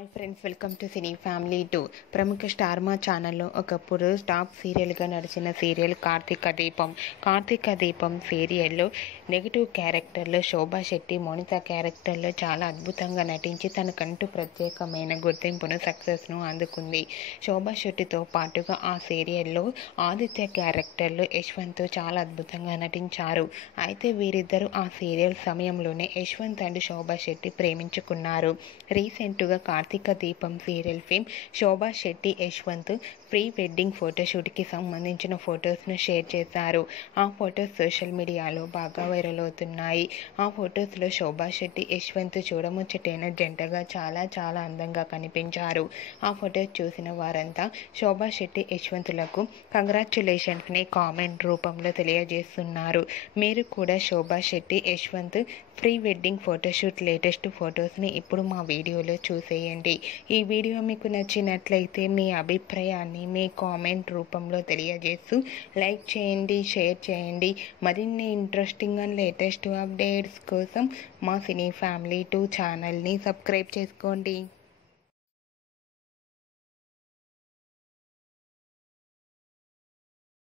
Hi friends, welcome to cine family 2. ప్రముఖ star మా ఛానల్లో ఒకప్పుడు టాప్ సీరియల్గా నడిచిన సీరియల్ కార్తీక దీపం సీరియల్లో నెగిటివ్ క్యారెక్టర్లో శోభా శెట్టి మోనిత క్యారెక్టర్లో చాలా అద్భుతంగా నటించి తనకంటూ ప్రత్యేకమైన గుర్తింపును సక్సెస్ను అందుకుంది. శోభా శెట్టితో పాటుగా ఆ సీరియల్లో ఆదిత్య క్యారెక్టర్లో యశ్వంత్ చాలా అద్భుతంగా నటించారు. అయితే వీరిద్దరూ ఆ సీరియల్ సమయంలోనే యశ్వంత్ అండ్ శోభా శెట్టి ప్రేమించుకున్నారు. రీసెంట్గా కార్తీక దీపం సీరియల్ ఫేమ్ శోభా శెట్టి యశ్వంత్ ప్రీ వెడ్డింగ్ ఫోటోషూట్కి సంబంధించిన ఫొటోస్ను షేర్ చేశారు. ఆ ఫొటోస్ సోషల్ మీడియాలో బాగా వైరల్ అవుతున్నాయి. ఆ ఫొటోస్లో శోభా శెట్టి యశ్వంత్ చూడముచ్చటైన జంటగా చాలా అందంగా కనిపించారు. ఆ ఫొటోస్ చూసిన వారంతా శోభా శెట్టి యశ్వంతులకు కంగ్రాచ్యులేషన్స్ని కామెంట్ రూపంలో తెలియజేస్తున్నారు. మీరు కూడా Shobha Shetty Yashwant pre wedding photoshoot latest ఫొటోస్ని ఇప్పుడు మా వీడియోలో చూసేయండి. ఈ వీడియో మీకు నచ్చినట్లయితే మీ అభిప్రాయాన్ని మీ కామెంట్ రూపంలో తెలియజేస్తూ లైక్ చేయండి, షేర్ చేయండి. మరిన్ని ఇంట్రెస్టింగ్ అండ్ లేటెస్ట్ అప్డేట్స్ కోసం మా సినీ ఫ్యామిలీ 2 ఛానల్ని సబ్స్క్రైబ్ చేసుకోండి.